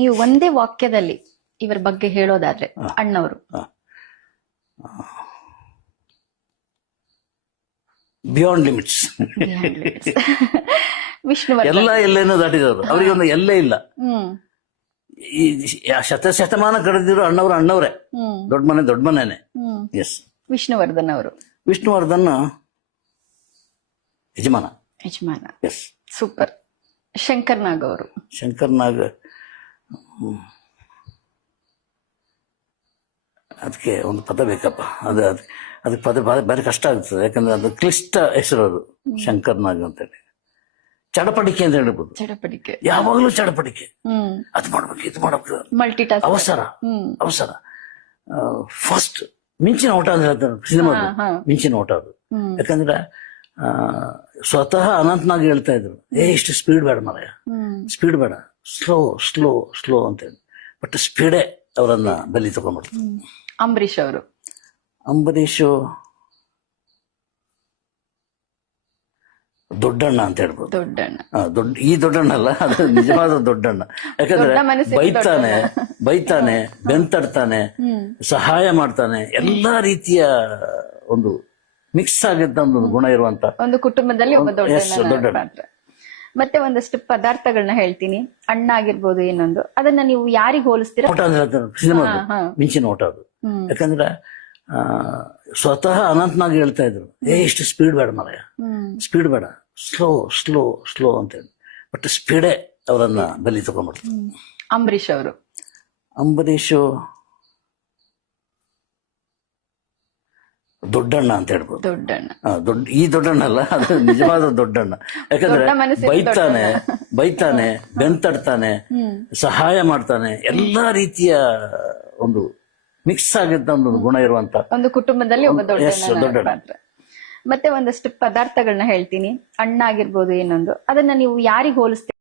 ನೀವು ಒಂದೇ ವಾಕ್ಯದಲ್ಲಿ ಇವರ ಬಗ್ಗೆ ಹೇಳೋದಾದ್ರೆ ಅಣ್ಣವರು ಬಿಯಾಂಡ್ ಲಿಮಿಟ್ಸ್. ವಿಷ್ಣುವರ್ಧನ್ ಎಲ್ಲ ಎಲ್ಲೇನೋ ದಾಟಿದವರು, ಅವರಿಗೆ ಒಂದು ಎಲ್ಲೇ ಇಲ್ಲ. ಈ ಶತಮಾನ ಕಳೆದಿರೋ ಅಣ್ಣವರು ಅಣ್ಣವ್ರೆ, ದೊಡ್ಡ ಮನೆನೆ. ಎಸ್. ವಿಷ್ಣುವರ್ಧನ್ ಅವರು. ವಿಷ್ಣುವರ್ಧನ್ ಯಜಮಾನ. ಎಸ್. ಸೂಪರ್. ಶಂಕರ್ ನಾಗ್ ಅವರು. ಶಂಕರ್ ನಾಗ್ ಅದಕ್ಕೆ ಒಂದು ಪದ ಬೇಕಪ್ಪ. ಅದಕ್ಕೆ ಪದ ಬಾರಿ ಕಷ್ಟ ಆಗ್ತದೆ, ಯಾಕಂದ್ರೆ ಅದು ಕ್ಲಿಷ್ಟ ಹೆಸರು. ಅದು ಶಂಕರ್ ನಾಗ್ ಅಂತೇಳಿ ಚಡಪಡಿಕೆ ಅಂತ ಹೇಳ್ಬೋದು. ಚಡಪಡಿಕೆ, ಯಾವಾಗ್ಲೂ ಚಡಪಡಿಕೆ. ಅದು ಮಾಡ್ಬೇಕು, ಇದು ಮಾಡ್ಬೇಕು, ಮಲ್ಟಿಟಾಸ್ಕ್, ಅವಸರ. ಫಸ್ಟ್ ಮಿಂಚಿನ ಓಟ ಅಂತ ಹೇಳ್ತಾರೆ ಸಿನಿಮಾದ, ಮಿಂಚಿನ ಓಟ ಅದು. ಯಾಕಂದ್ರೆ ಸ್ವತಃ ಅನಂತ್ನಾಗ್ ಹೇಳ್ತಾ ಇದ್ರು, ಇಷ್ಟು ಸ್ಪೀಡ್ ಬೇಡ ಮಾರಾಯ, ಸ್ಪೀಡ್ ಬೇಡ, ಸ್ಲೋ ಸ್ಲೋ ಸ್ಲೋ ಅಂತೇಳಿ. ಬಟ್ ಸ್ಪೀಡೇ ಅವರನ್ನ ಬಲಿ ತಗೊಂಡ್ಬಿಡ್ತು. ಅಂಬರೀಷ್ ಅವರು. ಅಂಬರೀಷು ದೊಡ್ಡಣ್ಣ ಅಂತ ಹೇಳ್ಬೋದು. ಈ ದೊಡ್ಡಣ್ಣ ಅಲ್ಲ, ಅದು ನಿಜವಾದ ದೊಡ್ಡಣ್ಣ. ಯಾಕಂದ್ರೆ ಬೈತಾನೆ, ಬೆಂತಡ್ತಾನೆ, ಸಹಾಯ ಮಾಡ್ತಾನೆ, ಎಲ್ಲಾ ರೀತಿಯ ಒಂದು ಮಿಕ್ಸ್ ಆಗಿದ್ದ ಒಂದು ಗುಣ ಇರುವಂತ ಒಂದು ಕುಟುಂಬದಲ್ಲಿ ಒಬ್ಬ ದೊಡ್ಡ. ಮತ್ತೆ ಒಂದಷ್ಟು ಪದಾರ್ಥಗಳನ್ನ ಹೇಳ್ತೀನಿ. ಅಣ್ಣ ಆಗಿರ್ಬೋದು ಏನೊಂದು, ಅದನ್ನ ನೀವು ಯಾರಿಗೆ ಹೋಲಿಸ್ತೀರಾ? ಓಟ ಅಂತ ಹೇಳ್ತಾರೆ ಸಿನಿಮಾದ, ಮಿಂಚಿನ ಓಟ ಅದು. ಯಾಕಂದ್ರೆ ಸ್ವತಃ ಅನಂತ್ನಾಗ್ ಹೇಳ್ತಾ ಇದ್ರು, ಇಷ್ಟು ಸ್ಪೀಡ್ ಬೇಡ ಮಾರಾಯ, ಸ್ಪೀಡ್ ಬೇಡ, ಸ್ಲೋ ಸ್ಲೋ ಸ್ಲೋ ಅಂತೇಳಿ. ಬಟ್ ಸ್ಪೀಡೇ ಅವರನ್ನ ಬಲಿ ತಗೊಂಡ್ಬಿಡ್ತು. ಅಂಬರೀಷ್ ಅವರು. ಅಂಬರೀಷು ದೊಡ್ಡಣ್ಣ ಅಂತ ಹೇಳ್ಬೋದು. ಈ ದೊಡ್ಡಣ್ಣ ಅಲ್ಲ, ಅದು ನಿಜವಾದ ದೊಡ್ಡಣ್ಣ. ಯಾಕಂದ್ರೆ ಬೈತಾನೆ, ಬೆಂತಡ್ತಾನೆ, ಸಹಾಯ ಮಾಡ್ತಾನೆ, ಎಲ್ಲಾ ರೀತಿಯ ಒಂದು ಮಿಕ್ಸ್ ಆಗಿದ್ದ ಒಂದು ಗುಣ ಇರುವಂತ ಒಂದು ಕುಟುಂಬದಲ್ಲಿ ಒಬ್ಬ ದೊಡ್ಡ. ಮತ್ತೆ ಒಂದಷ್ಟು ಪದಾರ್ಥಗಳನ್ನ ಹೇಳ್ತೀನಿ. ಅಣ್ಣ ಆಗಿರ್ಬೋದು ಏನೊಂದು, ಅದನ್ನ ನೀವು ಯಾರಿಗೆ ಹೋಲಿಸ್ತೀರಾ?